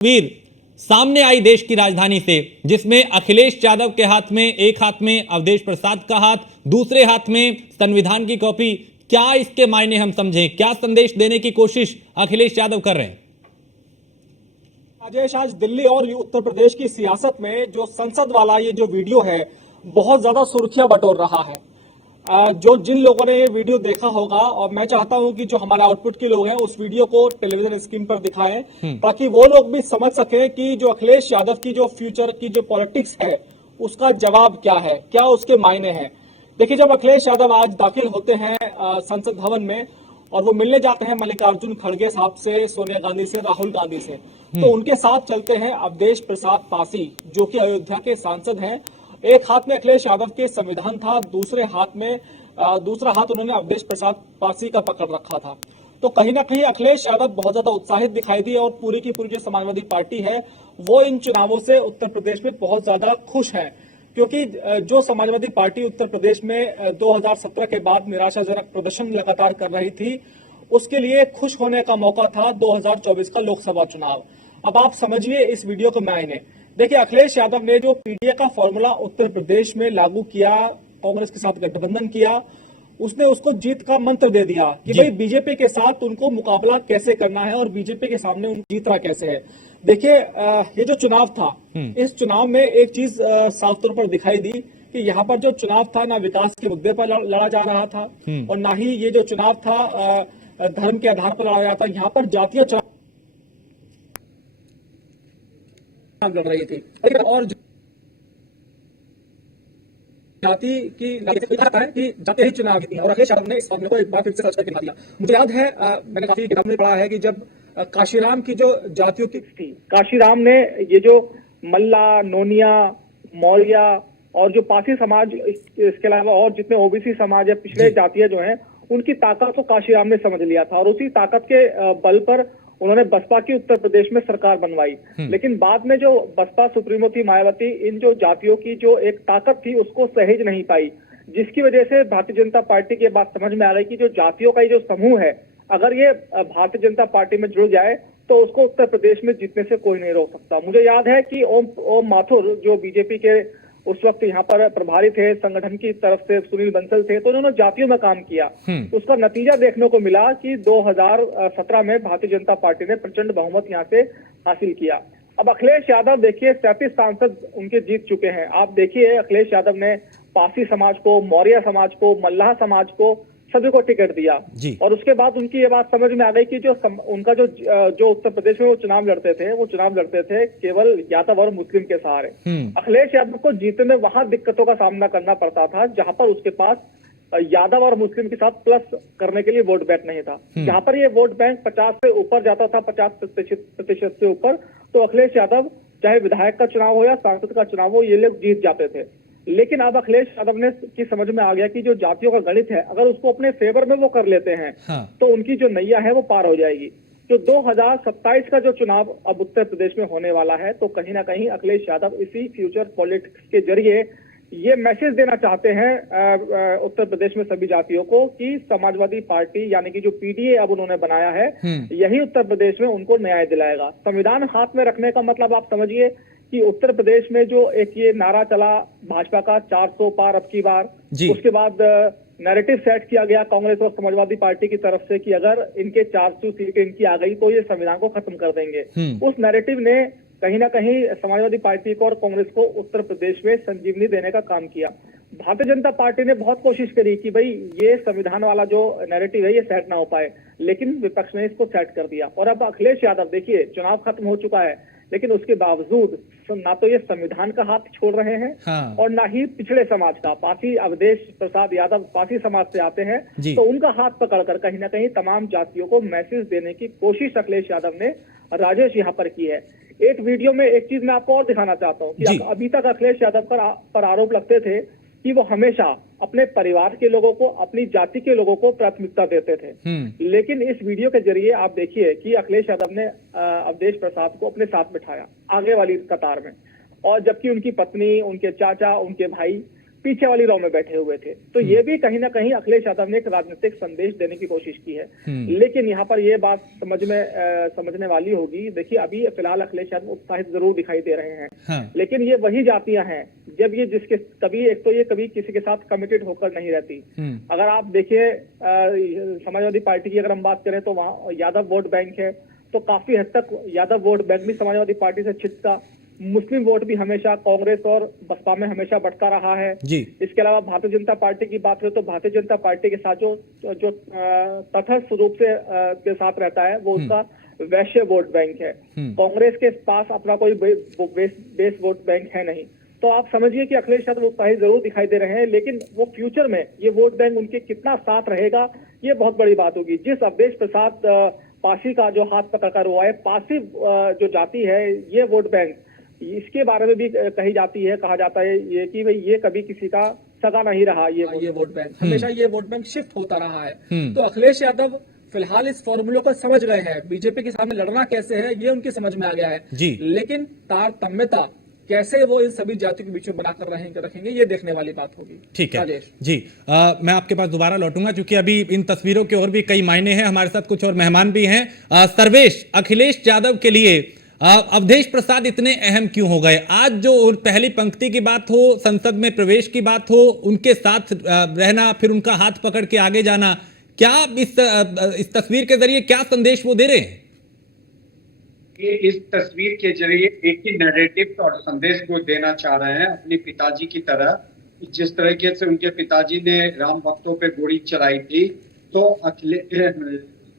तस्वीर सामने आई देश की राजधानी से, जिसमें अखिलेश यादव के हाथ में, एक हाथ में अवधेश प्रसाद का हाथ, दूसरे हाथ में संविधान की कॉपी। क्या इसके मायने हम समझें? क्या संदेश देने की कोशिश अखिलेश यादव कर रहे हैं? राजेश, आज दिल्ली और उत्तर प्रदेश की सियासत में जो संसद वाला ये जो वीडियो है बहुत ज्यादा सुर्खियां बटोर रहा है। जिन लोगों ने ये वीडियो देखा होगा, और मैं चाहता हूं कि जो हमारे आउटपुट के लोग हैं उस वीडियो को टेलीविजन स्क्रीन पर दिखाएं, ताकि वो लोग भी समझ सकें कि जो अखिलेश यादव की जो फ्यूचर की जो पॉलिटिक्स है उसका जवाब क्या है, क्या उसके मायने हैं। देखिए, जब अखिलेश यादव आज दाखिल होते हैं संसद भवन में और वो मिलने जाते हैं मल्लिकार्जुन खड़गे साहब से, सोनिया गांधी से, राहुल गांधी से, तो उनके साथ चलते हैं अवधेश प्रसाद पासी, जो कि अयोध्या के सांसद हैं। एक हाथ में अखिलेश यादव के संविधान था, दूसरा हाथ उन्होंने अवधेश प्रसाद पासी का पकड़ रखा था। तो कहीं ना कहीं अखिलेश यादव बहुत ज्यादा उत्साहित दिखाई दिए और पूरी की पूरी जो समाजवादी पार्टी है वो इन चुनावों से उत्तर प्रदेश में बहुत ज्यादा खुश है, क्योंकि जो समाजवादी पार्टी उत्तर प्रदेश में 2017 के बाद निराशाजनक प्रदर्शन लगातार कर रही थी, उसके लिए खुश होने का मौका था 2024 का लोकसभा चुनाव। अब आप समझिए इस वीडियो के मायने। देखिए, अखिलेश यादव ने जो पीडीए का फॉर्मूला उत्तर प्रदेश में लागू किया, कांग्रेस के साथ गठबंधन किया, उसने उसको जीत का मंत्र दे दिया कि भाई बीजेपी के साथ उनको मुकाबला कैसे करना है और बीजेपी के सामने उनको जीतना कैसे है। देखिए, ये जो चुनाव था, इस चुनाव में एक चीज साफ तौर पर दिखाई दी कि यहाँ पर जो चुनाव था ना विकास के मुद्दे पर लड़ा जा रहा था और ना ही ये जो चुनाव था धर्म के आधार पर लड़ा जाता। यहाँ पर जातीय चुनाव लड़ रही थी और जाति की जाति ही चुनाव थी। और अखिलेश यादव ने इस मामले को एक बार फिर से सच करके दिखा दिया। मुझे याद है, मैंने काफी किताब में पढ़ा है कि जब काशीराम की जो जातियों की थी, काशीराम ने ये जो मल्ला, नोनिया, मौर्य और जो पासी समाज, इसके अलावा और जितने ओबीसी समाज है, पिछड़े जातियां जो हैं, उनकी ताकत को काशीराम ने समझ लिया था और उसी ताकत के बल पर उन्होंने बसपा की उत्तर प्रदेश में सरकार बनवाई। लेकिन बाद में जो बसपा सुप्रीमो थी मायावती, इन जो जातियों की जो एक ताकत थी उसको सहेज नहीं पाई, जिसकी वजह से भारतीय जनता पार्टी की बात समझ में आ गई कि जो जातियों का ये जो समूह है, अगर ये भारतीय जनता पार्टी में जुड़ जाए तो उसको उत्तर प्रदेश में जीतने से कोई नहीं रोक सकता। मुझे याद है कि ओम माथुर जो बीजेपी के उस वक्त यहाँ पर प्रभारी थे, संगठन की तरफ से सुनील बंसल थे, तो उन्होंने जातियों में काम किया। उसका नतीजा देखने को मिला कि 2017 में भारतीय जनता पार्टी ने प्रचंड बहुमत यहाँ से हासिल किया। अब अखिलेश यादव देखिए 37 सांसद उनके जीत चुके हैं। आप देखिए, अखिलेश यादव ने पासी समाज को, मौर्य समाज को, मल्लाह समाज को, सभी को टिकट दिया और उसके बाद उनकी ये बात समझ में आ गई कि उनका जो उत्तर प्रदेश में वो चुनाव लड़ते थे केवल यादव और मुस्लिम के सहारे। अखिलेश यादव को जीतने में वहां दिक्कतों का सामना करना पड़ता था जहां पर उसके पास यादव और मुस्लिम के साथ प्लस करने के लिए वोट बैंक नहीं था। जहां पर ये वोट बैंक 50 से ऊपर जाता था, 50% से ऊपर, तो अखिलेश यादव चाहे विधायक का चुनाव हो या सांसद का चुनाव हो, ये लोग जीत जाते थे। लेकिन अब अखिलेश यादव ने की समझ में आ गया कि जो जातियों का गणित है, अगर उसको अपने फेवर में वो कर लेते हैं तो उनकी जो नैया है वो पार हो जाएगी। जो 2027 का जो चुनाव अब उत्तर प्रदेश में होने वाला है, तो कहीं ना कहीं अखिलेश यादव इसी फ्यूचर पॉलिटिक्स के जरिए ये मैसेज देना चाहते हैं उत्तर प्रदेश में सभी जातियों को कि समाजवादी पार्टी यानी कि जो पीडीए अब उन्होंने बनाया है, यही उत्तर प्रदेश में उनको न्याय दिलाएगा। संविधान हाथ में रखने का मतलब आप समझिए कि उत्तर प्रदेश में जो एक ये नारा चला भाजपा का 400 पार अब की बार, उसके बाद नैरेटिव सेट किया गया कांग्रेस और समाजवादी पार्टी की तरफ से कि अगर इनके 400 सीटें इनकी आ गई तो ये संविधान को खत्म कर देंगे। उस नैरेटिव ने कहीं ना कहीं समाजवादी पार्टी को और कांग्रेस को उत्तर प्रदेश में संजीवनी देने का काम किया। भारतीय जनता पार्टी ने बहुत कोशिश करी कि भाई ये संविधान वाला जो नैरेटिव है ये सेट ना हो पाए, लेकिन विपक्ष ने इसको सेट कर दिया। और अब अखिलेश यादव देखिए, चुनाव खत्म हो चुका है, लेकिन उसके बावजूद ना तो ये संविधान का हाथ छोड़ रहे हैं और ना ही पिछड़े समाज का। पासी अवधेश प्रसाद यादव पासी समाज से आते हैं, तो उनका हाथ पकड़कर कहीं ना कहीं तमाम जातियों को मैसेज देने की कोशिश अखिलेश यादव ने, राजेश, यहाँ पर की है। एक वीडियो में एक चीज मैं आपको और दिखाना चाहता हूँ कि अभी तक अखिलेश यादव पर आरोप लगते थे कि वो हमेशा अपने परिवार के लोगों को, अपनी जाति के लोगों को प्राथमिकता देते थे। लेकिन इस वीडियो के जरिए आप देखिए कि अखिलेश यादव ने अवधेश प्रसाद को अपने साथ बिठाया आगे वाली कतार में, और जबकि उनकी पत्नी, उनके चाचा, उनके भाई पीछे वाली रो में बैठे हुए थे। तो ये भी कहीं ना कहीं अखिलेश यादव ने एक राजनीतिक संदेश देने की कोशिश की है। लेकिन यहाँ पर ये बात समझने वाली होगी। देखिए, अभी फिलहाल अखिलेश यादव उत्साहित जरूर दिखाई दे रहे हैं, लेकिन ये वही जातियां हैं जब ये जिसके कभी किसी के साथ कमिटेड होकर नहीं रहती। अगर आप देखिए, समाजवादी पार्टी की अगर हम बात करें तो वहाँ यादव वोट बैंक है, तो काफी हद तक यादव वोट बैंक भी समाजवादी पार्टी से छिटता। मुस्लिम वोट भी हमेशा कांग्रेस और बसपा में हमेशा बटता रहा है जी। इसके अलावा भारतीय जनता पार्टी की बात करें तो भारतीय जनता पार्टी के साथ जो तटस्थ रूप से के साथ रहता है वो उसका वैश्य वोट बैंक है। कांग्रेस के पास अपना कोई बेस वोट बैंक है नहीं। तो आप समझिए कि अखिलेश यादव उत्साही जरूर दिखाई दे रहे हैं, लेकिन वो फ्यूचर में ये वोट बैंक उनके कितना साथ रहेगा, ये बहुत बड़ी बात होगी। जिस अवधेश प्रसाद पासी का जो हाथ पकड़कर हुआ है, पासी जो जाति है ये वोट बैंक, इसके बारे में भी कहा जाता है ये कि भाई ये कभी किसी का सगा नहीं रहा। ये वोट बैंक हमेशा ये वोट बैंक शिफ्ट होता रहा है। तो अखिलेश यादव फिलहाल इस फॉर्मूले को समझ गए हैं। बीजेपी के सामने लड़ना कैसे है ये उनकी समझ में आ गया है जी। लेकिन तारतम्यता कैसे वो इन सभी जातियों के बीच में बनाकर रखेंगे, ये देखने वाली बात होगी। ठीक है जी। मैं आपके पास दोबारा लौटूंगा क्योंकि अभी इन तस्वीरों के और भी कई मायने हैं। हमारे साथ कुछ और मेहमान भी हैं। सर्वेश, अखिलेश यादव के लिए अवधेश प्रसाद इतने अहम क्यों हो गए? आज जो पहली पंक्ति की बात हो, संसद में प्रवेश की बात हो, उनके साथ रहना, फिर उनका हाथ पकड़ के आगे जाना, क्या इस तस्वीर के जरिए क्या संदेश वो दे रहे हैं? इस तस्वीर के जरिए एक ही नैरेटिव और संदेश को देना चाह रहे हैं अपने पिताजी की तरह। जिस तरीके से उनके पिताजी ने राम भक्तों पे गोली चलाई थी, तो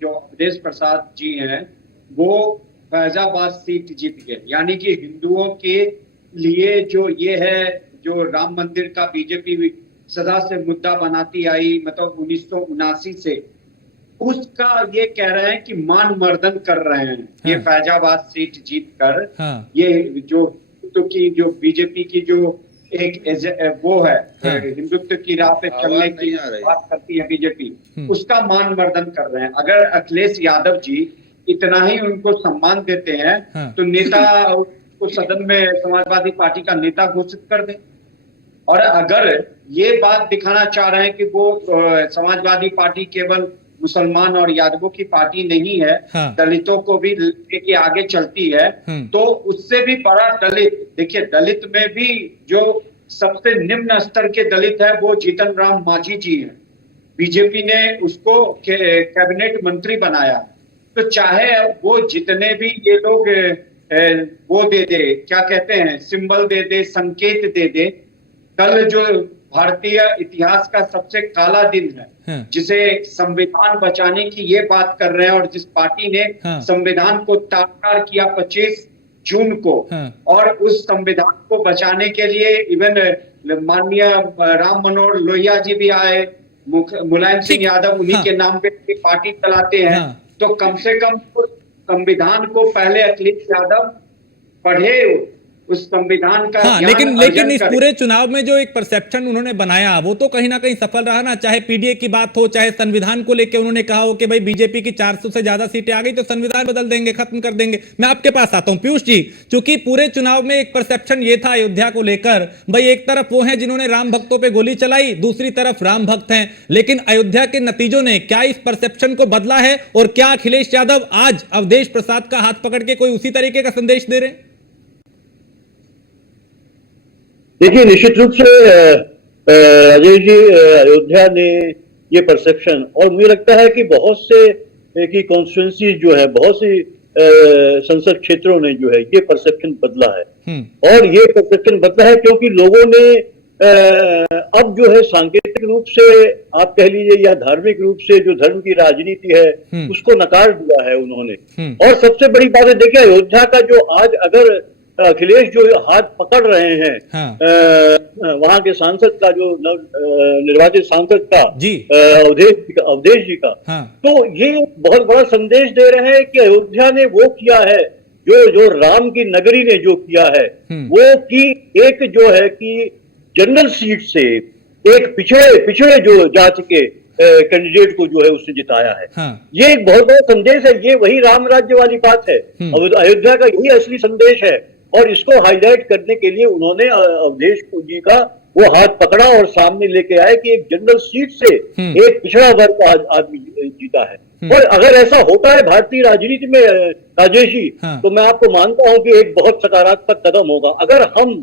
जो अवधेश प्रसाद जी हैं वो फैजाबाद सीट जीत गए। यानी कि हिंदुओं के लिए जो ये है, जो राम मंदिर का बीजेपी सदा से मुद्दा बनाती आई, मतलब 1979 से, उसका ये कह रहे हैं कि मान मर्दन कर रहे हैं। ये फैजाबाद सीट जीत कर ये जो बीजेपी की जो एक वो है हिंदुत्व की राह पे चलने की बात करती है बीजेपी, उसका मान मर्दन कर रहे हैं। अगर अखिलेश यादव जी इतना ही उनको सम्मान देते हैं तो नेता को सदन में समाजवादी पार्टी का नेता घोषित कर दे। और अगर ये बात दिखाना चाह रहे हैं कि वो समाजवादी पार्टी केवल मुसलमान और यादवों की पार्टी नहीं है, दलितों को भी लेके आगे चलती है, तो उससे भी बड़ा दलित, देखिए दलित में भी जो सबसे निम्न स्तर के दलित है वो जीतन राम मांझी जी हैं। बीजेपी ने उसको कैबिनेट मंत्री बनाया। तो चाहे वो जितने भी ये लोग वो दे दे, क्या कहते हैं, सिंबल दे दे, संकेत दे दे, कल जो भारतीय इतिहास का सबसे काला दिन है, जिसे संविधान बचाने की ये बात कर रहे हैं, और जिस पार्टी ने संविधान को तार किया 25 जून को, और उस संविधान को बचाने के लिए इवन माननीय राम मनोहर लोहिया जी भी आए, मुलायम सिंह यादव उन्हीं के नाम पे पार्टी चलाते हैं। तो कम से कम संविधान को पहले अखिलेश यादव पढ़े, उस संविधान का लेकिन इस पूरे चुनाव में जो एक परसेप्शन उन्होंने बनाया वो तो कहीं ना कहीं सफल रहा ना। चाहे पीडीए की बात हो, चाहे संविधान को लेकर उन्होंने कहा हो कि भाई बीजेपी की 400 से ज्यादा सीटें आ गई तो संविधान बदल देंगे, खत्म कर देंगे। मैं आपके पास आता हूं पीयूष जी, क्योंकि पूरे चुनाव में एक परसेप्शन ये था अयोध्या को लेकर, भाई एक तरफ वो है जिन्होंने राम भक्तों पर गोली चलाई, दूसरी तरफ राम भक्त हैं, लेकिन अयोध्या के नतीजों ने क्या इस परसेप्शन को बदला है? और क्या अखिलेश यादव आज अवधेश प्रसाद का हाथ पकड़ के कोई उसी तरीके का संदेश दे रहे हैं? देखिए, निश्चित रूप से अजय जी, अयोध्या ने ये परसेप्शन, और मुझे लगता है कि बहुत से की कॉन्स्टिट्यूंसी जो है, बहुत सी संसद क्षेत्रों ने जो है ये परसेप्शन बदला है। और ये परसेप्शन बदला है क्योंकि लोगों ने अब जो है सांकेतिक रूप से आप कह लीजिए या धार्मिक रूप से जो धर्म की राजनीति है उसको नकार दिया है उन्होंने। और सबसे बड़ी बात है, देखिए अयोध्या का जो आज अगर अखिलेश जो हाथ पकड़ रहे हैं वहां के सांसद का, जो निर्वाचित सांसद का अवधेश जी का, तो ये बहुत बड़ा संदेश दे रहे हैं कि अयोध्या ने वो किया है जो राम की नगरी ने जो किया है, वो कि एक जो है कि जनरल सीट से एक पिछड़े जो जाति के कैंडिडेट को जो है उसने जिताया है। ये एक बहुत बड़ा संदेश है। ये वही राम राज्य वाली बात है, अयोध्या का यही असली संदेश है। और इसको हाईलाइट करने के लिए उन्होंने अवधेश जी का वो हाथ पकड़ा और सामने लेके आए कि एक जनरल सीट से एक पिछड़ा वर्ग का आदमी जीता है। और अगर ऐसा होता है भारतीय राजनीति में राजेश जी, हाँ। तो मैं आपको मानता हूं कि एक बहुत सकारात्मक कदम होगा। अगर हम